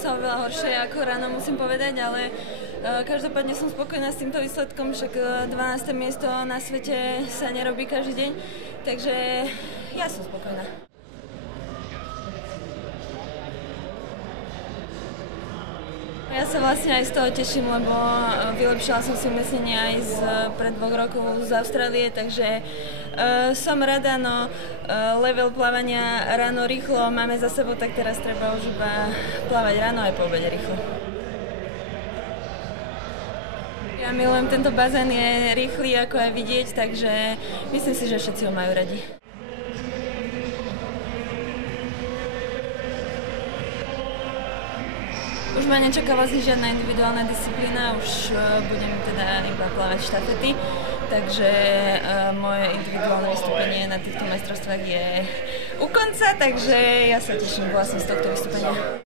sa oveľa horšie ako ráno, musím povedať, ale každopádne som spokojná s týmto výsledkom, však 12. miesto na svete sa nerobí každý deň, takže ja som spokojná. Ja sa vlastne aj z toho teším, lebo vylepšila som si umiestnenie aj pred 2 rokov z Austrálie, takže som rada, no level plávania ráno rýchlo máme za sebou, tak teraz treba už iba plávať ráno aj po obede rýchlo. Ja milujem tento bazén, je rýchly ako aj vidieť, takže myslím si, že všetci ho majú radi. Už ma nečaká vlastne žiadna individuálna disciplína, už budem teda iba plávať štafety, takže moje individuálne vystúpenie na týchto majstrovstvách je u konca, takže ja sa teším vlastne z tohto vystúpenia.